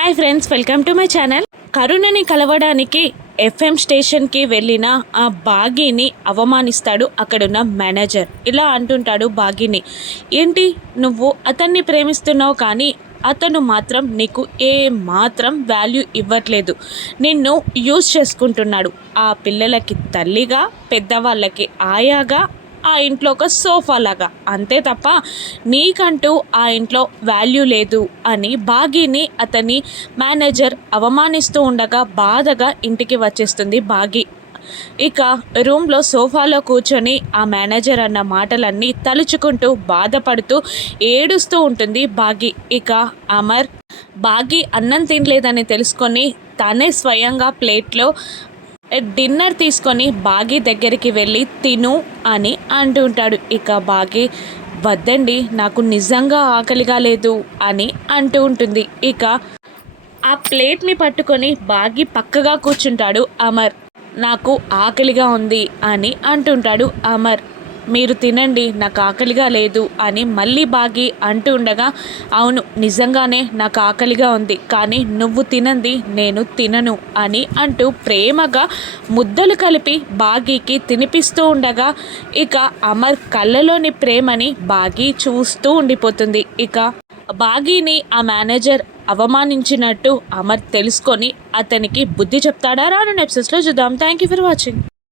Hi friends, welcome to my channel. కరుణని కలవడానికి FM స్టేషన్కి వెళ్ళిన ఆ బాగీని అవమానిస్తాడు అక్కడున్న మేనేజర్. ఇలా అంటుంటాడు బాగీని, ఏంటి నువ్వు అతన్ని ప్రేమిస్తున్నావు కానీ అతను మాత్రం నీకు ఏ మాత్రం వాల్యూ ఇవ్వట్లేదు, నిన్ను యూజ్ చేసుకుంటున్నాడు. ఆ పిల్లలకి తల్లిగా, పెద్దవాళ్ళకి ఆయాగా, ఆ ఇంట్లో ఒక సోఫా లాగా, అంతే తప్ప నీకంటూ ఆ ఇంట్లో వాల్యూ లేదు అని బాగీని అతని మేనేజర్ అవమానిస్తూ ఉండగా బాధగా ఇంటికి వచ్చేస్తుంది బాగీ. ఇక రూమ్లో సోఫాలో కూర్చొని ఆ మేనేజర్ అన్న మాటలన్నీ తలుచుకుంటూ బాధపడుతూ ఏడుస్తూ ఉంటుంది బాగీ. ఇక అమర్ బాగీ అన్నం తినలేదని తెలుసుకొని తనే స్వయంగా ప్లేట్లో డిన్నర్ తీసుకొని బాగీ దగ్గరికి వెళ్ళి తిను అని అంటుంటాడు. ఇక బాగీ, వద్దండి నాకు నిజంగా ఆకలిగా లేదు అని అంటూ ఉంటుంది. ఇక ఆ ప్లేట్ని పట్టుకొని బాగీ పక్కగా కూర్చుంటాడు అమర్. నాకు ఆకలిగా ఉంది అని అంటుంటాడు అమర్. మీరు తినండి, నాకు ఆకలిగా లేదు అని మళ్ళీ బాగీ అంటూ ఉండగా, అవును నిజంగానే నాకు ఆకలిగా ఉంది, కానీ నువ్వు తినంది నేను తినను అని అంటూ ప్రేమగా ముద్దలు కలిపి బాగీకి తినిపిస్తూ ఉండగా ఇక అమర్ కళ్ళలోని ప్రేమని బాగీ చూస్తూ ఉండిపోతుంది. ఇక బాగీని ఆ మేనేజర్ అవమానించినట్టు అమర్ తెలుసుకొని అతనికి బుద్ధి చెప్తాడా రాను ఎపిసోడ్స్లో చూద్దాం. Thank you for watching.